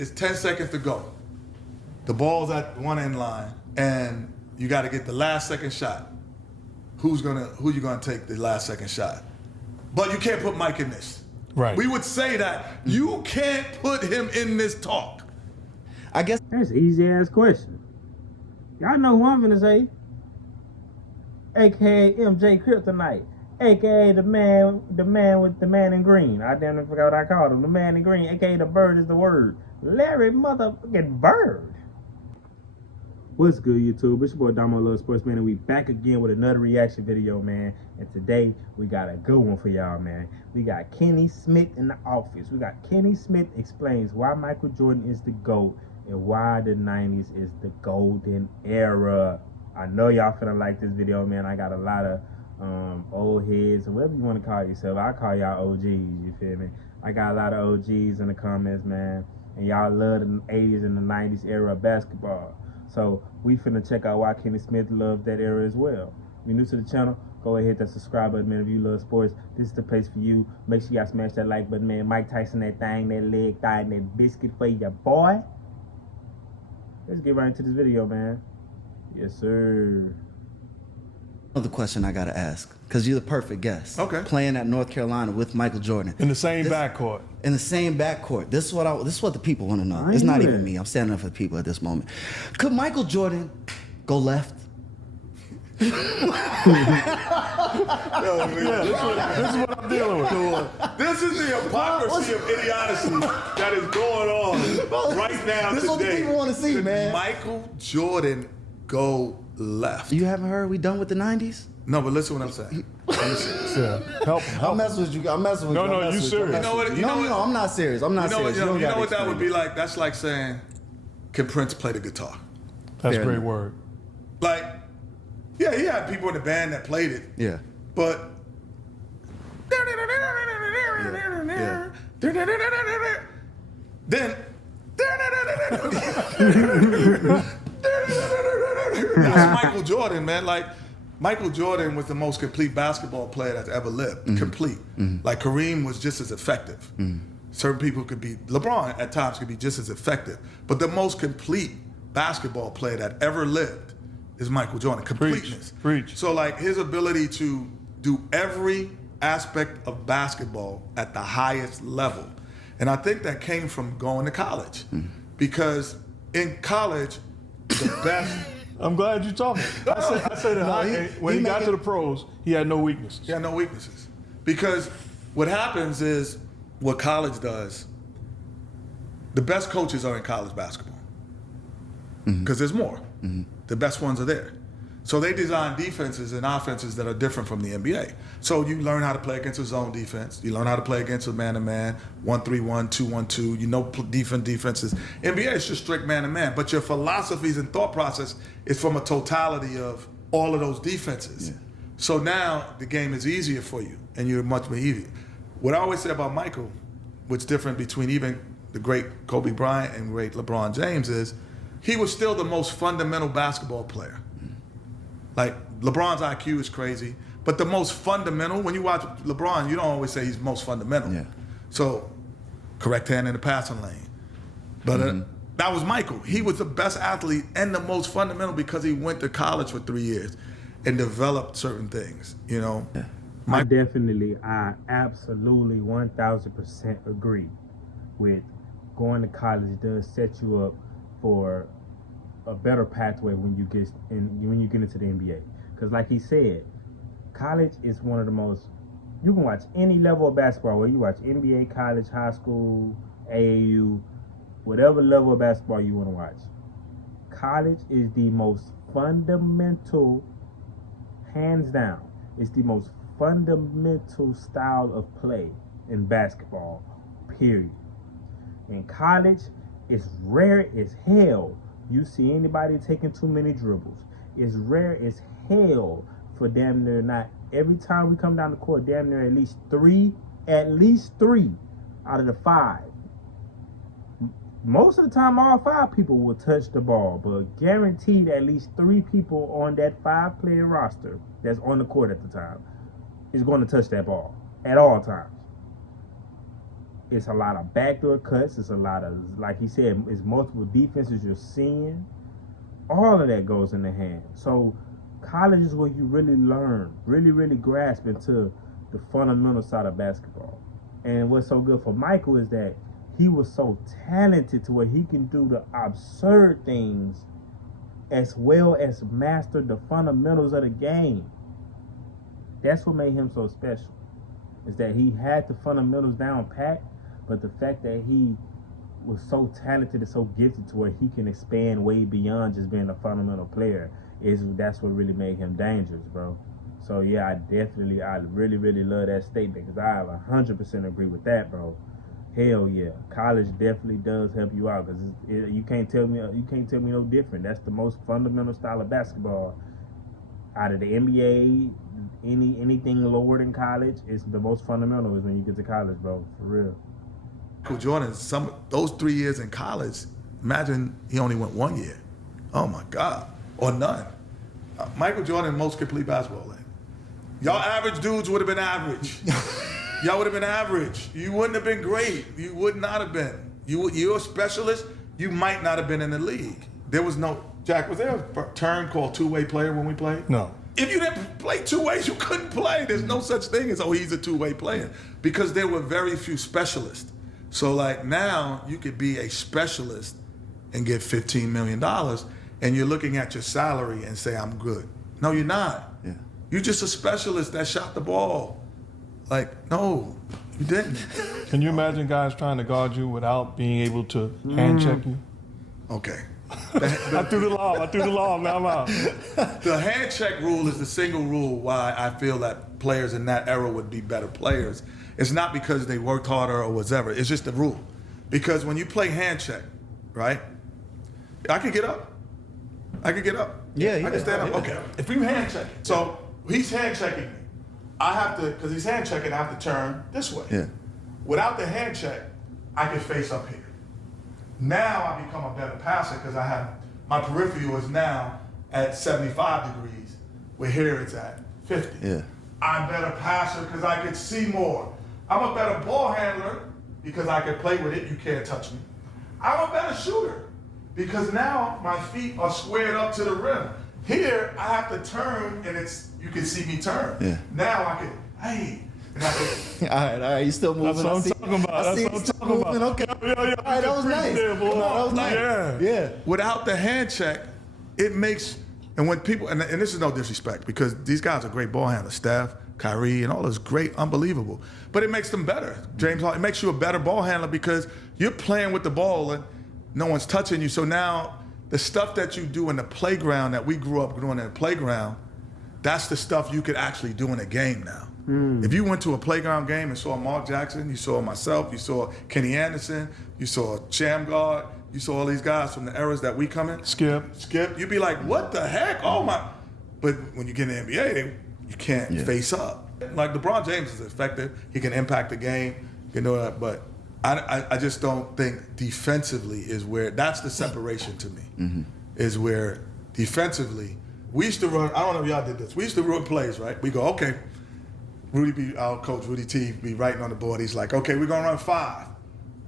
it's 10 seconds to go. The ball's at one end line, and you got to get the last second shot. Who you gonna take the last second shot? But you can't put Mike in this. Right. We would say that you can't put him in this talk. I guess that's an easy ass question. Y'all know who I'm gonna say. AKA MJ Kryptonite. AKA the man with the man in green. I damn near forgot what I called him. The man in green. AKA the bird is the word. Larry motherfucking Bird. What's good, YouTube? It's your boy Damo Love Sports, man, and we back again with another reaction video, man. And today we got a good one for y'all, man. We got Kenny Smith in the office. We got Kenny Smith explains why Michael Jordan is the GOAT and why the 90s is the golden era. I know y'all finna like this video, man. I got a lot of old heads or whatever you want to call yourself. I call y'all OGs, you feel me? I got a lot of OGs in the comments, man. And y'all love the 80s and the 90s era of basketball. So we finna check out why Kenny Smith loves that era as well. If you're new to the channel, go ahead, hit that subscribe button, man. If you love sports, this is the place for you. Make sure y'all smash that like button, man. Mike Tyson, that thing, that leg thigh, and that biscuit for your boy. Let's get right into this video, man. Yes, sir. another question I gotta ask, because you're the perfect guest. Okay. Playing at North Carolina with Michael Jordan. In the same backcourt. In the same backcourt. This is what the people want to know. It's not even me. I'm standing up for the people at this moment. Could Michael Jordan go left? This is what I'm dealing with. This is the hypocrisy of idiocy that is going on right now. This is what the people want to see, man. Michael Jordan go left. You haven't heard we done with the 90s? No, but listen what I'm saying. Yeah. Help him. I'm messing with you. I'm messing with you. No, you serious. You know what? No, I'm not serious. I'm not serious. You know what that would be like? That's like saying, can Prince play the guitar? That's a Fair great enough. word. Like, yeah, he had people in the band that played it. Yeah. But then that's Michael Jordan, man. Like, Michael Jordan was the most complete basketball player that's ever lived. Complete. Like, Kareem was just as effective. Certain people could be, LeBron at times could be just as effective. But the most complete basketball player that ever lived is Michael Jordan. Completeness. Preach. So, like, his ability to do every aspect of basketball at the highest level. And I think that came from going to college. Because in college, the best... I'm glad you're talking. I say that when he got to the pros, he had no weaknesses. He had no weaknesses. Because what happens is, what college does, the best coaches are in college basketball. Because there's more. The best ones are there. So they design defenses and offenses that are different from the NBA. So you learn how to play against a zone defense. You learn how to play against a man-to-man, 1-3-1, 2-1-2. You know different defenses. NBA is just strict man-to-man, but your philosophies and thought process is from a totality of all of those defenses. Yeah. So now the game is easier for you, and you're much more easier. What I always say about Michael, what's different between even the great Kobe Bryant and great LeBron James is, he was still the most fundamental basketball player. Like, LeBron's IQ is crazy, but the most fundamental, when you watch LeBron, you don't always say he's most fundamental. Yeah. So, correct hand in the passing lane. But that was Michael. He was the best athlete and the most fundamental because he went to college for 3 years and developed certain things, you know? Yeah. I absolutely 1000% agree with going to college does set you up for a better pathway when you get into the NBA. Because like he said, college is one of the most, you can watch any level of basketball, whether you watch NBA, college, high school, AAU, whatever level of basketball you want to watch. College is the most fundamental, hands down, it's the most fundamental style of play in basketball, period. In college, it's rare as hell you see anybody taking too many dribbles. It's rare as hell for damn near not, every time we come down the court, damn near at least three out of the 5. Most of the time, all 5 people will touch the ball, but guaranteed at least 3 people on that 5-player roster that's on the court at the time is going to touch that ball at all times. It's a lot of backdoor cuts. It's a lot of, like he said, it's multiple defenses you're seeing. All of that goes in the hand. So college is where you really learn, really grasp into the fundamental side of basketball. And what's so good for Michael is that he was so talented to where he can do the absurd things as well as master the fundamentals of the game. That's what made him so special, is that he had the fundamentals down pat, but the fact that he was so talented and so gifted to where he can expand way beyond just being a fundamental player, that's what really made him dangerous, bro. So yeah, I really love that statement, because I 100% agree with that, bro. Hell yeah, college definitely does help you out, because you can't tell me no different. That's the most fundamental style of basketball out of the NBA. Anything lower than college is the most fundamental is when you get to college, bro. For real. Michael Jordan, those 3 years in college, imagine he only went 1 year. Oh my God, or none. Michael Jordan, most complete basketball player. Y'all average dudes would have been average. Y'all would have been average. You wouldn't have been great. You would not have been. You're a specialist. You might not have been in the league. There was no, Jack, was there a term called two-way player when we played? No. If you didn't play two ways, you couldn't play. There's no such thing as, oh, he's a two-way player, because there were very few specialists. So like now you could be a specialist and get $15 million, and you're looking at your salary and say, I'm good. No, you're not. Yeah. You're just a specialist that shot the ball. Like, no, you didn't. Can you imagine guys trying to guard you without being able to hand check you? Okay. I threw the lob, now I'm out. The hand check rule is the single rule why I feel that players in that era would be better players. It's not because they worked harder or whatever. It's just the rule. Because when you play hand check, right? I can get up. I can Yeah. I can stand up. Okay. If you hand check, so he's hand checking me. I have to, because he's hand checking, I have to turn this way. Yeah. Without the hand check, I can face up here. Now I become a better passer because I have, my peripheral is now at 75 degrees, where here it's at 50. Yeah. I'm a better passer because I can see more. I'm a better ball handler because I can play with it, you can't touch me. I'm a better shooter because now my feet are squared up to the rim. Here, I have to turn and you can see me turn. Yeah. Now I can, hey. And I can, All right, you still moving. That's what I'm talking about. I see That's you what still I'm talking moving. about. Okay. Yeah. All right, that was nice. There, boy. No, that was nice. Yeah. Yeah. without the hand check, it makes, and when people, and this is no disrespect because these guys are great ball handlers, Steph, Kyrie, and all this great, unbelievable, but it makes them better. James Harden, it makes you a better ball handler because you're playing with the ball and no one's touching you. So now the stuff that you do in the playground that we grew up doing in the playground, that's the stuff you could actually do in a game now. If you went to a playground game and saw Mark Jackson, you saw myself, you saw Kenny Anderson, you saw Shamgar, you saw all these guys from the eras that we come in. Skip, you'd be like, what the heck? Oh my. But when you get in the NBA, you can't face up. Like LeBron James is effective. He can impact the game. You know that, but I just don't think defensively is where, that's the separation to me, is where defensively, we used to run, I don't know if y'all did this, we used to run plays, right? We go, okay, our coach, Rudy T, be writing on the board, he's like, okay, we're gonna run 5.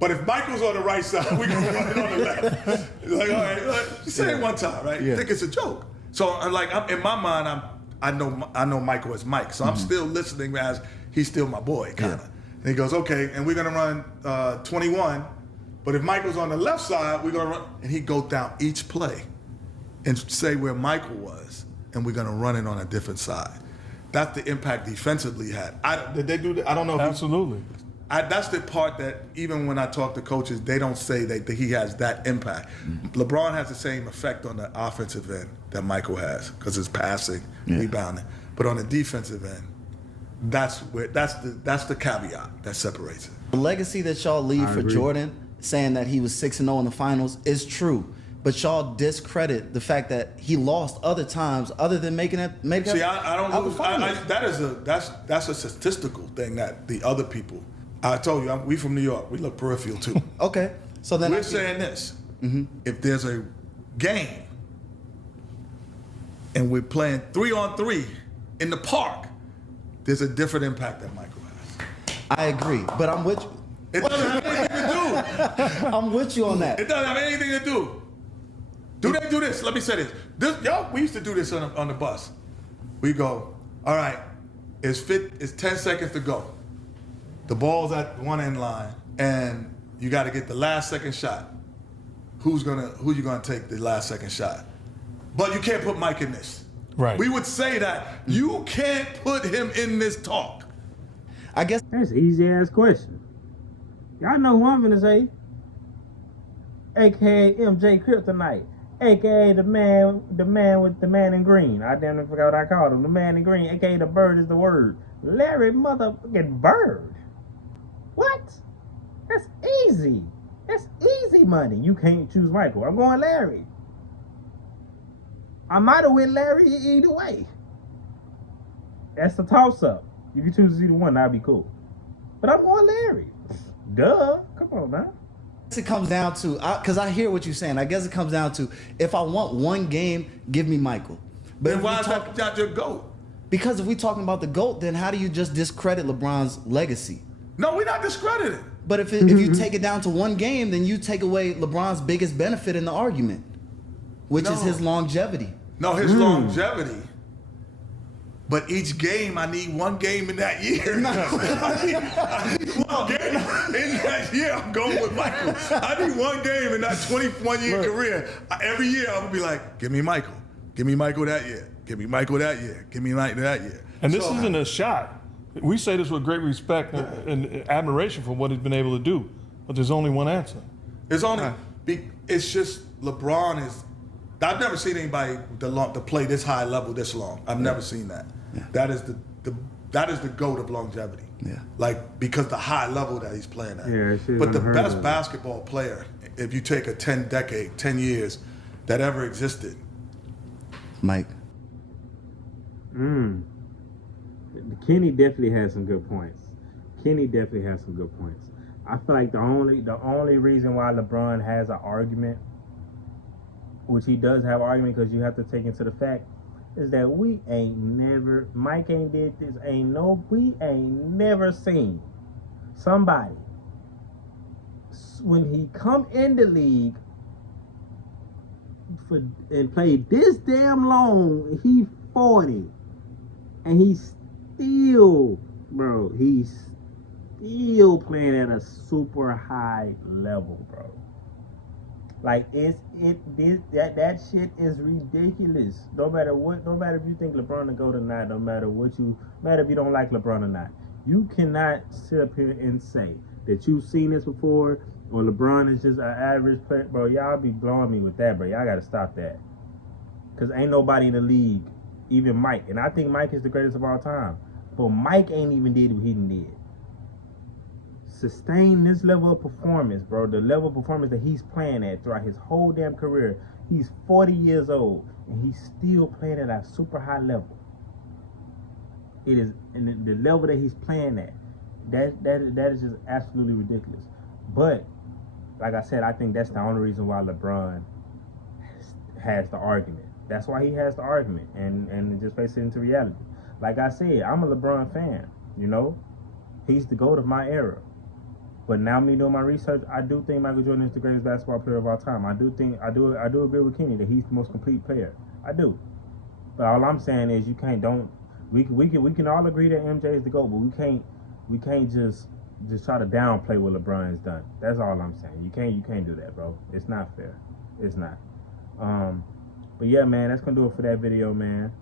But if Michael's on the right side, we're gonna run it on the left. It's like, all right, say it one time, right? You think it's a joke. So in my mind, I know Michael as Mike, so I'm still listening as he's still my boy, kind of. And he goes, okay, and we're gonna run 21, but if Michael's on the left side, we're gonna run, and he'd go down each play and say where Michael was, and we're gonna run it on a different side. That's the impact defensively had. Did they do that? I don't know. absolutely. That's the part that even when I talk to coaches, they don't say that he has that impact. LeBron has the same effect on the offensive end that Michael has because it's passing, rebounding. But on the defensive end, that's the caveat that separates it. The legacy that y'all leave for Jordan, saying that he was 6-0 in the finals, is true. But y'all discredit the fact that he lost other times other than making it. See, I don't lose. That's a statistical thing that the other people. I told you, we from New York. We look peripheral too. Okay, so then We're saying this: if there's a game and we're playing 3-on-3 in the park, there's a different impact that Michael has. I agree, but I'm with you. It doesn't have anything to do. I'm with you on that. It doesn't have anything to do. Do they do this? Let me say this. We used to do this on the bus. We go, all right, it's 10 seconds to go. The ball's at one end line, and you got to get the last second shot. Who you gonna take the last second shot? But you can't put Mike in this. Right. We would say that you can't put him in this talk. I guess That's an easy ass question. Y'all know who I'm gonna say. AKA MJ Kryptonite. AKA the man with the man in green. I damn near forgot what I called him. The man in green. AKA the bird is the word. Larry motherfucking Bird. What? That's easy. That's easy money. You can't choose Michael. I'm going Larry. I might have went Larry either way. That's the toss up. You can choose either one. That'd be cool. But I'm going Larry. Duh. Come on, man. it comes down to, because I hear what you're saying. I guess it comes down to, if I want one game, give me Michael. But Then if why we is talk- that not your GOAT? Because if we're talking about the GOAT, then how do you just discredit LeBron's legacy? No, we're not discredited. But if you take it down to one game, then you take away LeBron's biggest benefit in the argument, which is No. his longevity. No, his longevity. But each game, I need one game in that year. I need one game in that year. I'm going with Michael. I need one game in that 21-year career. Every year, I'm going to be like, give me Michael. Give me Michael that year. Give me Michael that year. Give me Michael that year. And this isn't a shot. We say this with great respect and admiration for what he's been able to do, but there's only one answer. It's only, it's just LeBron is, I've never seen anybody to play this high level this long. I've never seen that. Yeah. That is the GOAT of longevity. Yeah. Like, because the high level that he's playing at. Yeah, it's just but the unheard best of. basketball player, if you take a 10 years that ever existed. Mike. Kenny definitely has some good points. I feel like the only reason why LeBron has an argument, which he does have an argument, because you have to take into the fact, is that Mike ain't did this, we ain't never seen somebody when he come in the league and played this damn long, he 40, and he's still playing at a super high level, bro. Like that shit is ridiculous. No matter if you think LeBron will go or not, no matter if you don't like LeBron or not, you cannot sit up here and say that you've seen this before, or LeBron is just an average player, bro. Y'all be blowing me with that, bro. Y'all gotta stop that. Cause ain't nobody in the league, even Mike, and I think Mike is the greatest of all time, but Mike ain't even did what he did. Sustain this level of performance, bro. The level of performance that he's playing at throughout his whole damn career. He's 40 years old and he's still playing at a super high level. It is, and the level that he's playing at, that is just absolutely ridiculous. But like I said, I think that's the only reason why LeBron has the argument. That's why he has the argument, and just face it into reality. Like I said, I'm a LeBron fan. You know, he's the GOAT of my era. But now, me doing my research, I do think Michael Jordan is the greatest basketball player of all time. I do agree with Kenny that he's the most complete player. I do. But all I'm saying is we can all agree that MJ is the GOAT, but we can't just try to downplay what LeBron has done. That's all I'm saying. You can't do that, bro. It's not fair. It's not. But yeah, man, that's gonna do it for that video, man.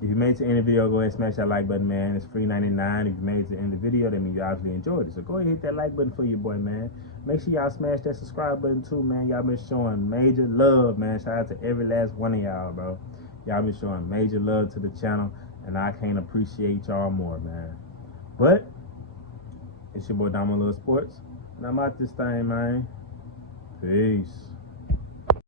If you made it to the end of the video, go ahead and smash that like button, man. It's free 99. If you made it to the end of the video, that means you obviously enjoyed it. So go ahead and hit that like button for your boy, man. Make sure y'all smash that subscribe button too, man. Y'all been showing major love, man. Shout out to every last one of y'all, bro. Y'all been showing major love to the channel, and I can't appreciate y'all more, man. But it's your boy Damo Little Sports, and I'm out this thing, man. Peace.